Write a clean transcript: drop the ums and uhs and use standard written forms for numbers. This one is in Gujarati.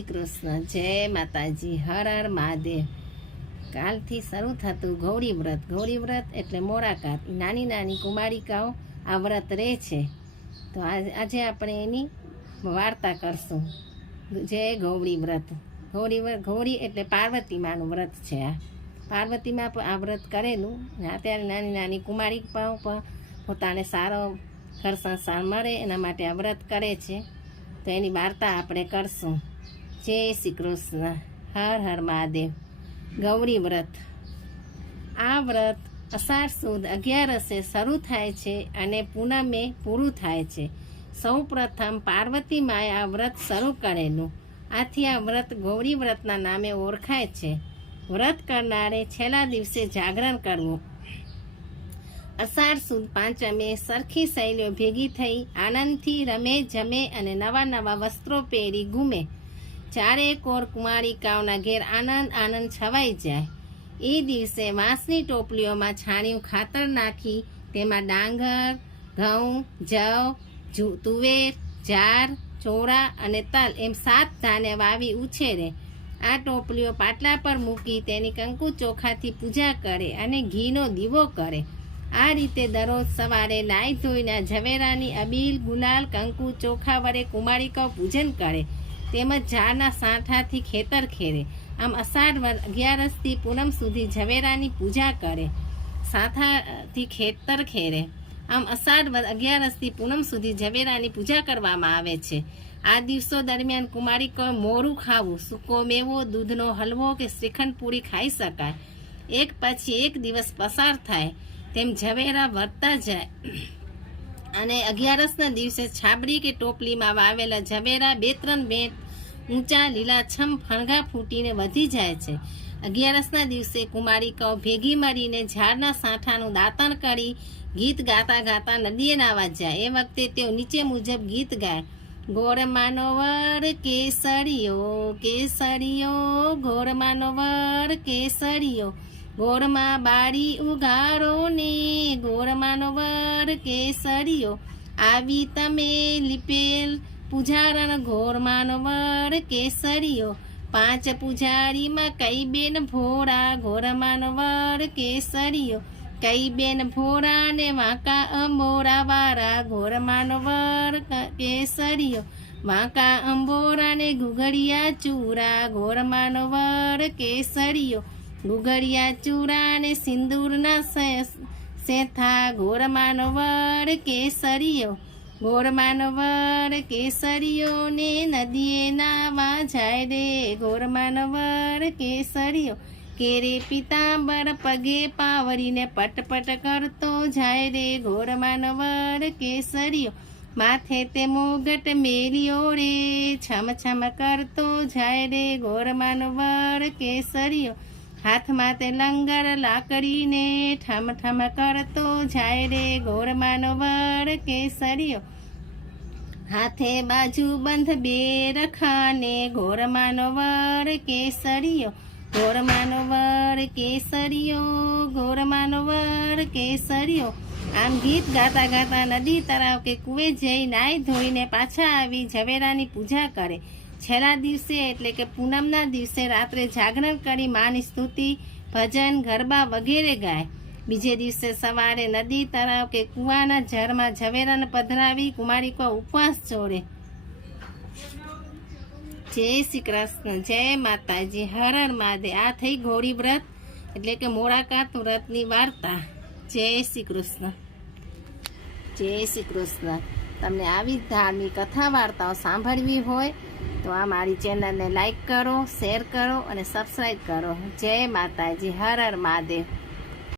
શ્રી કૃષ્ણ, જય માતાજી, હર હર મહાદેવ. કાલથી શરૂ થતું ગૌરી વ્રત. ગૌરી વ્રત એટલે મોરાકાત. નાની નાની કુમારિકાઓ આ વ્રત રહે છે. તો આજે આપણે એની વાર્તા કરશું. જય ગૌરી વ્રત. ગૌરી એટલે પાર્વતી માનું વ્રત છે. આ પાર્વતીમાં પણ આ વ્રત કરેલું. અત્યારે નાની નાની કુમારિકાઓ પણ પોતાને સારો ઘર સંસાર મળે એના માટે આ વ્રત કરે છે. તો એની વાર્તા આપણે કરશું. જય શ્રી કૃષ્ણ, હર હર મહાદેવ. ગૌરી વ્રત. આ વ્રત અષાઢ સુદ 11 શરૂ થાય છે અને પૂનમે પૂરું થાય છે. સૌ પ્રથમ પાર્વતી માએ આ વ્રત શરૂ કરેલું. આથી આ વ્રત ગૌરી વ્રતના નામે ઓળખાય છે. વ્રત કરનારે છેલ્લા દિવસે જાગરણ કરવું. અષાઢ સુદ પાંચમે સરખી સહેલીઓ ભેગી થઈ આનંદથી રમે, જમે અને નવા નવા વસ્ત્રો પહેરી ઘૂમે. ચારે કોર કુમારિકાઓના ઘેર આનંદ છવાઈ જાય. એ દિવસે વાંસની ટોપલીઓમાં છાણિયું ખાતર નાખી તેમાં ડાંગર, ઘઉં, જવ, તુવેર, જાર, ચોળા અને તલ એમ 7 ધાન્ય વાવી ઉછેરે. આ ટોપલીઓ પાટલા પર મૂકી તેની કંકુ ચોખાથી પૂજા કરે અને ઘીનો દીવો કરે. આ રીતે દરરોજ સવારે નાઈ ધોઈને ઝવેરાની અબીલ, ગુલાલ, કંકુ, ચોખા વડે કુમારિકાઓ પૂજન કરે. તેમજ ઝાડના સાંઠાથી ખેતર ખેરે. આમ અષાઢ 11થી પૂનમ સુધી ઝવેરાની પૂજા કરે. સાંઠાથી ખેતર ખેરે. આમ અષાઢ 11થી પૂનમ સુધી ઝવેરાની પૂજા કરવામાં આવે છે. આ દિવસો દરમિયાન કુમારિકાઓ મોરું ખાવું, સૂકો મેવો, દૂધનો હલવો કે શ્રીખંડ પૂરી ખાઈ શકાય. એક પછી એક દિવસ પસાર થાય તેમ ઝવેરા વધતા જાય અને 11ના દિવસે છાબડી કે ટોપલીમાં વાવેલા ઝવેરા 2-3 બેટ ઊંચા લીલાછમ ફણઘા ફૂટીને વધી જાય છે. 11ના દિવસે કુમારિકાઓ ભેગી મળીને ઝાડના સાંઠાનું દાંતણ કરી ગીત ગાતા ગાતા નદીએ નાવા જાય. એ વખતે તેઓ નીચે મુજબ ગીત ગાય. ગોરમાનો વર કેસરિયો, કેસરિયો, ગોરમાનો વર કેસરિયો, ગોરમાં બારી ઉગાડો ને, ગોરમાનો વર કેસરિયો, આવી તમે લીપેલ પૂજારણ, ગોરમાનો વર કેસરિયો, 5 પૂજારીમાં કઈ બેન ભોળા, ગોરમાનો વર કેસરિયો, કઈ બેન ભોળા ને વાંકા અંબોરા વાળા, ગોરમાનો વર કેસરિયો, વાંકા અંબોરા ને ઘુઘડિયા ચૂરા, ગોરમાનો વર કેસરિયો, ગુગળિયા ચૂરા ને સિંદૂરના સેથા, ગોરમાનો વર કેસરિયો, ગોરમાનો વર કેસરિયો ને નદીએ નાવા જાય રે, ગોરમાનો વર કેસરિયો, કેરે પિતાંબર પગે પાવરીને પટપટ કરતો જાય રે, ગોરમાનો વર કેસરિયો, માથે તે મોગટ મેલ્યો રે, છમ છમ કરતો જાય રે, ગોરમાનો વર કેસરિયો, હાથમાં તે લંગર લાકડીને ઠમ ઠમ કરતો જાય રે, ગોરમાનો વર કેસરિયો, હાથે બાજુ બંધ 2 રખાને, ગોરમાનો વર કેસરિયો, ગોરમાનો વર કેસરિયો, ગોરમાનો વર કેસરિયો. આમ ગીત ગાતા ગાતા નદી, તળાવ કે કુએ જઈ નાઈ ધોઈને પાછા આવી ઝવેરાની પૂજા કરે. છેલ્લા દિવસે એટલે કે પૂનમના દિવસે રાત્રે જાગરણ કરી માની સ્તુતિ, ભજન, ગરબા વગેરે ગાય. બીજે દિવસે સવારે નદી, તળાવ કે કુવાના જળમાં ઝવેરાને પધરાવી કુમારિકો ઉપવાસ છોડે. જય શ્રી કૃષ્ણ, જય માતાજી, હર હર મહાદેવ. આ થઈ ગૌરી વ્રત એટલે કે મોરાકાત વ્રતની વાર્તા. જય શ્રી કૃષ્ણ, જય શ્રી કૃષ્ણ. તમને આવી ધાર્મિક કથા વાર્તાઓ સાંભળવી હોય તો આ મારી ચેનલને લાઈક કરો, શેર કરો અને સબસ્ક્રાઈબ કરો. જય માતાજી, હર હર મહાદેવ.